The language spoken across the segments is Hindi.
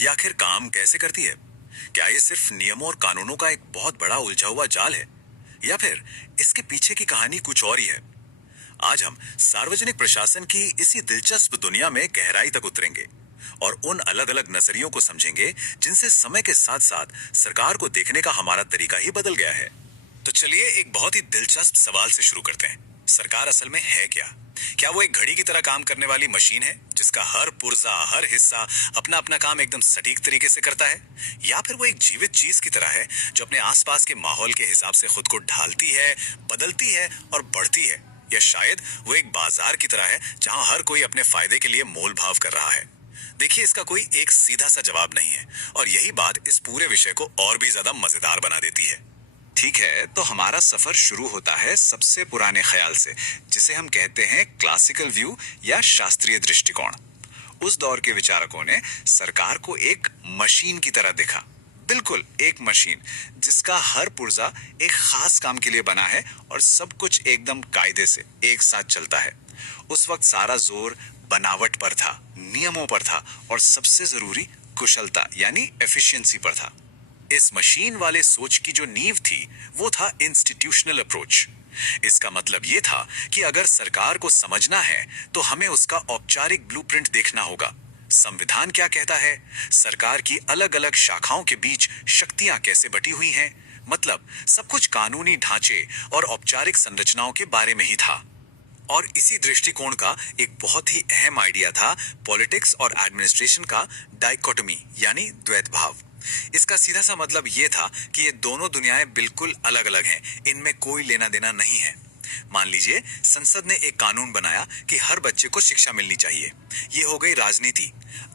ये आखिर काम कैसे करती है? क्या ये सिर्फ नियमों और कानूनों का एक बहुत बड़ा उलझा हुआ जाल है, या फिर इसके पीछे की कहानी कुछ और ही है? आज हम सार्वजनिक प्रशासन की इसी दिलचस्प दुनिया में गहराई तक उतरेंगे और उन अलग अलग नजरियों को समझेंगे जिनसे समय के साथ साथ सरकार को देखने का हमारा तरीका ही बदल गया है। तो चलिए एक बहुत ही दिलचस्प सवाल से शुरू करते हैं। सरकार असल में है क्या? क्या वो एक घड़ी की तरह काम करने वाली मशीन है जिसका हर पुर्जा, हर हिस्सा अपना अपना काम एकदम सटीक तरीके से करता है, या फिर वो एक जीवित चीज की तरह है जो अपने आसपास के माहौल के हिसाब से खुद को ढालती है, बदलती है और बढ़ती है? या शायद वो एक बाजार की तरह है जहां हर कोई अपने फायदे के लिए मोल भाव कर रहा है? देखिए, इसका कोई एक सीधा सा जवाब नहीं है और यही बात इस पूरे विषय को और भी ज्यादा मजेदार बना देती है। ठीक है, तो हमारा सफर शुरू होता है सबसे पुराने ख्याल से, जिसे हम कहते हैं क्लासिकल व्यू या शास्त्रीय दृष्टिकोण। उस दौर के विचारकों ने सरकार को एक मशीन की तरह देखा, बिल्कुल एक मशीन जिसका हर पुर्जा एक खास काम के लिए बना है और सब कुछ एकदम कायदे से एक साथ चलता है। उस वक्त सारा जोर बनावट पर था, नियमों पर था और सबसे जरूरी कुशलता यानी एफिशिएंसी पर था। इस मशीन वाले सोच की जो नींव थी वो था इंस्टीट्यूशनल अप्रोच। इसका मतलब ये था कि अगर सरकार को समझना है तो हमें उसका औपचारिक ब्लूप्रिंट देखना होगा। संविधान क्या कहता है, सरकार की अलग अलग शाखाओं के बीच शक्तियां कैसे बटी हुई हैं, मतलब सब कुछ कानूनी ढांचे और औपचारिक संरचनाओं के बारे में ही था। और इसी दृष्टिकोण का एक बहुत ही अहम आइडिया था पॉलिटिक्स और एडमिनिस्ट्रेशन का डाइकोटमी यानी द्वैत भाव। इसका सीधा सा मतलब यह था कि ये दोनों दुनियाएं बिल्कुल अलग अलग हैं, इनमें कोई लेना देना नहीं है। मान लीजिए संसद ने एक कानून बनाया कि हर बच्चे को शिक्षा मिलनी चाहिए। ये हो गई राजनीति।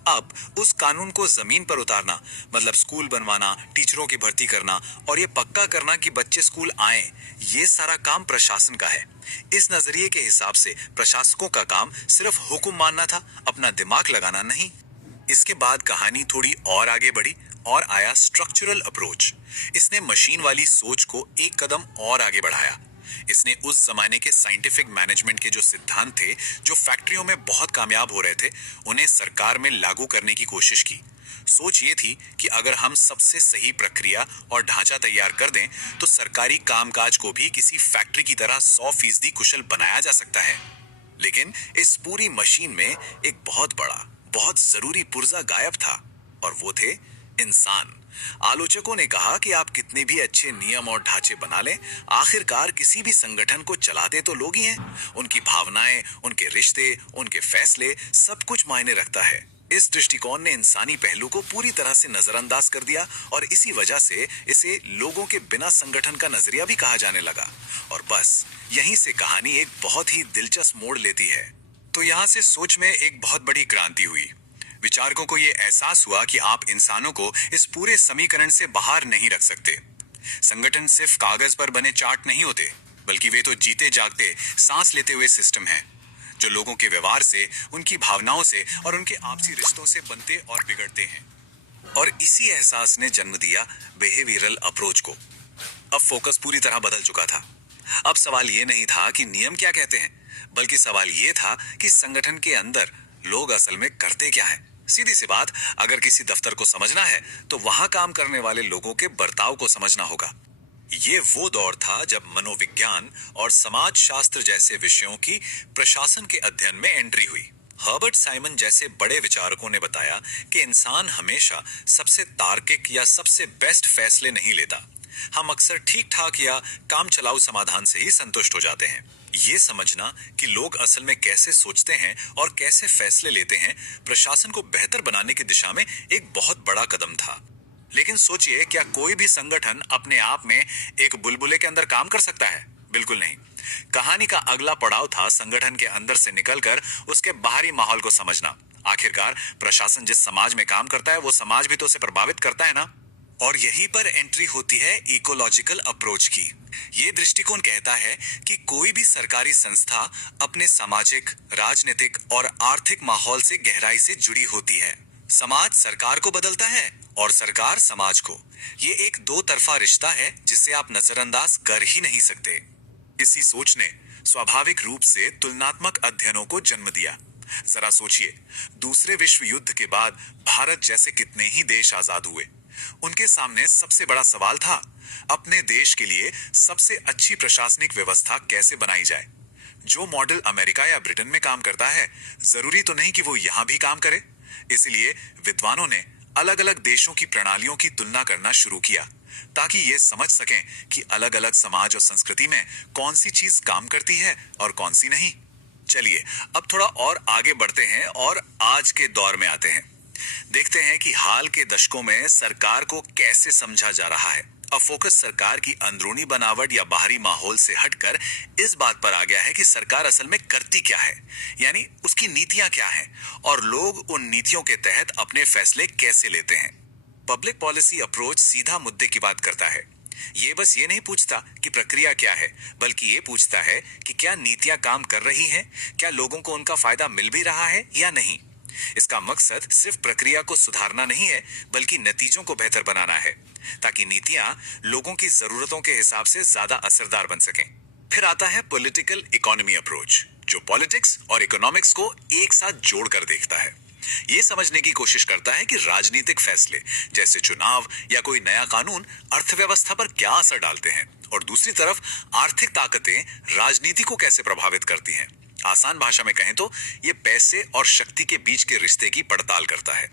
अब उस कानून को जमीन पर उतारना, मतलब स्कूल बनवाना, टीचरों की भर्ती करना और ये पक्का करना कि बच्चे स्कूल आए, ये सारा काम प्रशासन का है। इस नजरिए के हिसाब से प्रशासकों का काम सिर्फ हुक्म मानना था, अपना दिमाग लगाना नहीं। इसके बाद कहानी थोड़ी और आगे बढ़ी और आया स्ट्रक्चरल अप्रोच। इसने मशीन वाली सोच को एक कदम और आगे बढ़ाया। इसने उस जमाने के साइंटिफिक मैनेजमेंट के जो सिद्धांत थे, जो फैक्ट्रियों में बहुत कामयाब हो रहे थे, उन्हें सरकार में लागू करने की कोशिश की। सोच ये थी कि अगर हम सबसे सही प्रक्रिया और ढांचा तैयार कर दें तो सरकारी कामकाज को भी किसी फैक्ट्री की तरह 100% कुशल बनाया जा सकता है। लेकिन इस पूरी मशीन में एक बहुत बड़ा, बहुत जरूरी पुर्जा गायब था, और वो थे इंसान। आलोचकों ने कहा कि आप कितने भी अच्छे नियम और ढांचे बना लें, आखिरकार किसी भी संगठन को चलाते तो लोग ही हैं। उनकी भावनाएं, उनके रिश्ते, उनके फैसले, सब कुछ मायने रखता है। इस दृष्टिकोण ने इंसानी पहलू को पूरी तरह से नजरअंदाज कर दिया और इसी वजह से इसे लोगों के बिना संगठन का नजरिया भी कहा जाने लगा। और बस यहीं से कहानी एक बहुत ही दिलचस्प मोड़ लेती है। तो यहाँ से सोच में एक बहुत बड़ी क्रांति हुई। विचारकों को यह एहसास हुआ कि आप इंसानों को इस पूरे समीकरण से बाहर नहीं रख सकते। संगठन सिर्फ कागज पर बने चार्ट नहीं होते, बल्कि वे तो जीते जागते, सांस लेते हुए सिस्टम हैं, जो लोगों के व्यवहार से, उनकी भावनाओं से और उनके आपसी रिश्तों से बनते और बिगड़ते हैं। और इसी एहसास ने जन्म दिया बिहेवियरल अप्रोच को। अब फोकस पूरी तरह बदल चुका था। अब सवाल ये नहीं था कि नियम क्या कहते हैं, बल्कि सवाल ये था कि संगठन के अंदर लोग असल में करते क्या हैं। सीधी सी बात, अगर किसी दफ्तर को समझना है तो वहां काम करने वाले लोगों के बर्ताव को समझना होगा। ये वो दौर था जब मनोविज्ञान और समाज शास्त्र जैसे विषयों की प्रशासन के अध्ययन में एंट्री हुई। हर्बर्ट साइमन जैसे बड़े विचारकों ने बताया कि इंसान हमेशा सबसे तार्किक या सबसे बेस्ट फैसले नहीं लेता। हम अक्सर ठीक ठाक या काम चलाऊ समाधान से ही संतुष्ट हो जाते हैं। ये समझना कि लोग असल में कैसे सोचते हैं और कैसे फैसले लेते हैं, प्रशासन को बेहतर बनाने की दिशा में एक बहुत बड़ा कदम था। लेकिन सोचिए, क्या कोई भी संगठन अपने आप में एक बुलबुले के अंदर काम कर सकता है? बिल्कुल नहीं। कहानी का अगला पड़ाव था संगठन के अंदर से निकलकर उसके बाहरी माहौल को समझना। आखिरकार प्रशासन जिस समाज में काम करता है वो समाज भी तो उसे प्रभावित करता है ना। और यहीं पर एंट्री होती है इकोलॉजिकल अप्रोच की। ये दृष्टिकोण कहता है कि कोई भी सरकारी संस्था अपने सामाजिक, राजनीतिक और आर्थिक माहौल से गहराई से जुड़ी होती है। समाज सरकार को बदलता है और सरकार समाज को। ये एक दो तरफा रिश्ता है जिसे आप नजरअंदाज कर ही नहीं सकते। इसी सोच ने स्वाभाविक रूप से तुलनात्मक अध्ययनों को जन्म दिया। जरा सोचिए, दूसरे विश्व युद्ध के बाद भारत जैसे कितने ही देश आजाद हुए। उनके सामने सबसे बड़ा सवाल था अपने देश के लिए सबसे अच्छी प्रशासनिक व्यवस्था कैसे बनाई जाए। जो मॉडल अमेरिका या ब्रिटेन में काम करता है, जरूरी तो नहीं कि वो यहां भी काम करे। इसलिए विद्वानों ने अलग अलग देशों की प्रणालियों की तुलना करना शुरू किया, ताकि ये समझ सकें कि अलग अलग समाज और संस्कृति में कौन सी चीज काम करती है और कौन सी नहीं। चलिए अब थोड़ा और आगे बढ़ते हैं और आज के दौर में आते हैं। देखते हैं कि हाल के दशकों में सरकार को कैसे समझा जा रहा है। अब फोकस सरकार की अंदरूनी बनावट या बाहरी माहौल से हटकर इस बात पर आ गया है कि सरकार असल में करती क्या है, यानी उसकी नीतियां क्या हैं और लोग उन नीतियों के तहत अपने फैसले कैसे लेते हैं। पब्लिक पॉलिसी अप्रोच सीधा मुद्दे की बात करता है। ये बस ये नहीं पूछता कि प्रक्रिया क्या है, बल्कि ये पूछता है कि क्या नीतियां काम कर रही हैं, क्या लोगों को उनका फायदा मिल भी रहा है या नहीं। इसका मकसद सिर्फ प्रक्रिया को सुधारना नहीं है, बल्कि नतीजों को बेहतर बनाना है, ताकि नीतियां लोगों की जरूरतों के हिसाब से ज्यादा असरदार बन सकें। फिर आता है पॉलिटिकल इकोनॉमी अप्रोच, जो पॉलिटिक्स और इकोनॉमिक्स को एक साथ जोड़कर देखता है। ये समझने की कोशिश करता है कि राजनीतिक फैसले जैसे चुनाव या कोई नया कानून अर्थव्यवस्था पर क्या असर डालते हैं, और दूसरी तरफ आर्थिक ताकतें राजनीति को कैसे प्रभावित करती हैं। आसान भाषा में कहें तो ये पैसे और शक्ति के बीच के रिश्ते की पड़ताल करता है।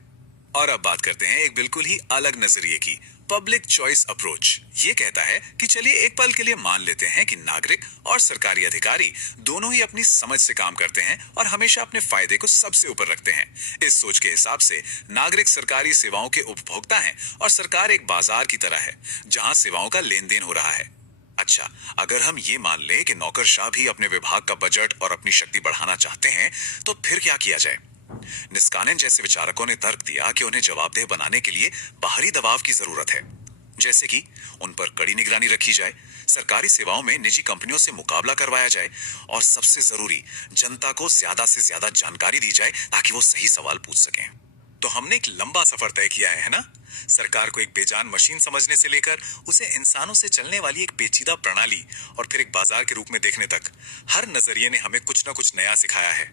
और अब बात करते हैं एक बिल्कुल ही अलग नजरिए की, पब्लिक चॉइस अप्रोच। ये कहता है कि चलिए एक पल के लिए मान लेते हैं कि नागरिक और सरकारी अधिकारी दोनों ही अपनी समझ से काम करते हैं और हमेशा अपने फायदे को सबसे ऊपर रखते हैं। इस सोच के हिसाब से नागरिक सरकारी सेवाओं के उपभोक्ता हैं और सरकार एक बाजार की तरह है जहां सेवाओं का लेन देन हो रहा है। अच्छा, अगर हम ये मान लें कि नौकरशाह भी अपने विभाग का बजट और अपनी शक्ति बढ़ाना चाहते हैं, तो फिर क्या किया जाए। निस्कानन जैसे विचारकों ने तर्क दिया कि उन्हें जवाबदेह बनाने के लिए बाहरी दबाव की जरूरत है, जैसे कि उन पर कड़ी निगरानी रखी जाए, सरकारी सेवाओं में निजी कंपनियों से मुकाबला करवाया जाए, और सबसे जरूरी, जनता को ज्यादा से ज्यादा जानकारी दी जाए ताकि वो सही सवाल पूछ सकें। तो हमने एक लंबा सफर तय किया है ना। सरकार को एक बेजान मशीन समझने से लेकर उसे इंसानों से चलने वाली एक पेचीदा प्रणाली और फिर एक बाजार के रूप में देखने तक, हर नजरिए ने हमें कुछ ना कुछ नया सिखाया है।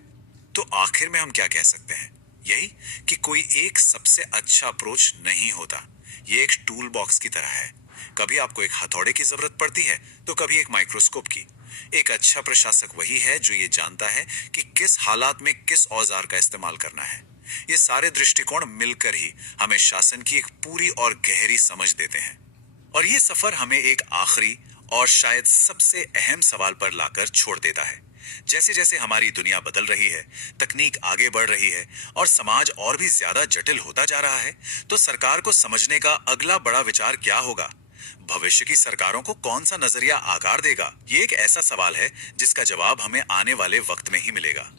तो आखिर में हम क्या कह सकते हैं? यही कि कोई एक सबसे अच्छा अप्रोच नहीं होता। ये एक टूल बॉक्स की तरह है। कभी आपको एक हथौड़े की जरूरत पड़ती है तो कभी एक माइक्रोस्कोप की। एक अच्छा प्रशासक वही है जो ये जानता है कि किस हालात में किस औजार का इस्तेमाल करना है। ये सारे दृष्टिकोण मिलकर ही हमें शासन की एक पूरी और गहरी समझ देते हैं। और ये सफर हमें एक आखिरी और शायद सबसे अहम सवाल पर लाकर छोड़ देता है। जैसे जैसे हमारी दुनिया बदल रही है, तकनीक आगे बढ़ रही है और समाज और भी ज्यादा जटिल होता जा रहा है, तो सरकार को समझने का अगला बड़ा विचार क्या होगा? भविष्य की सरकारों को कौन सा नजरिया आकार देगा? ये एक ऐसा सवाल है जिसका जवाब हमें आने वाले वक्त में ही मिलेगा।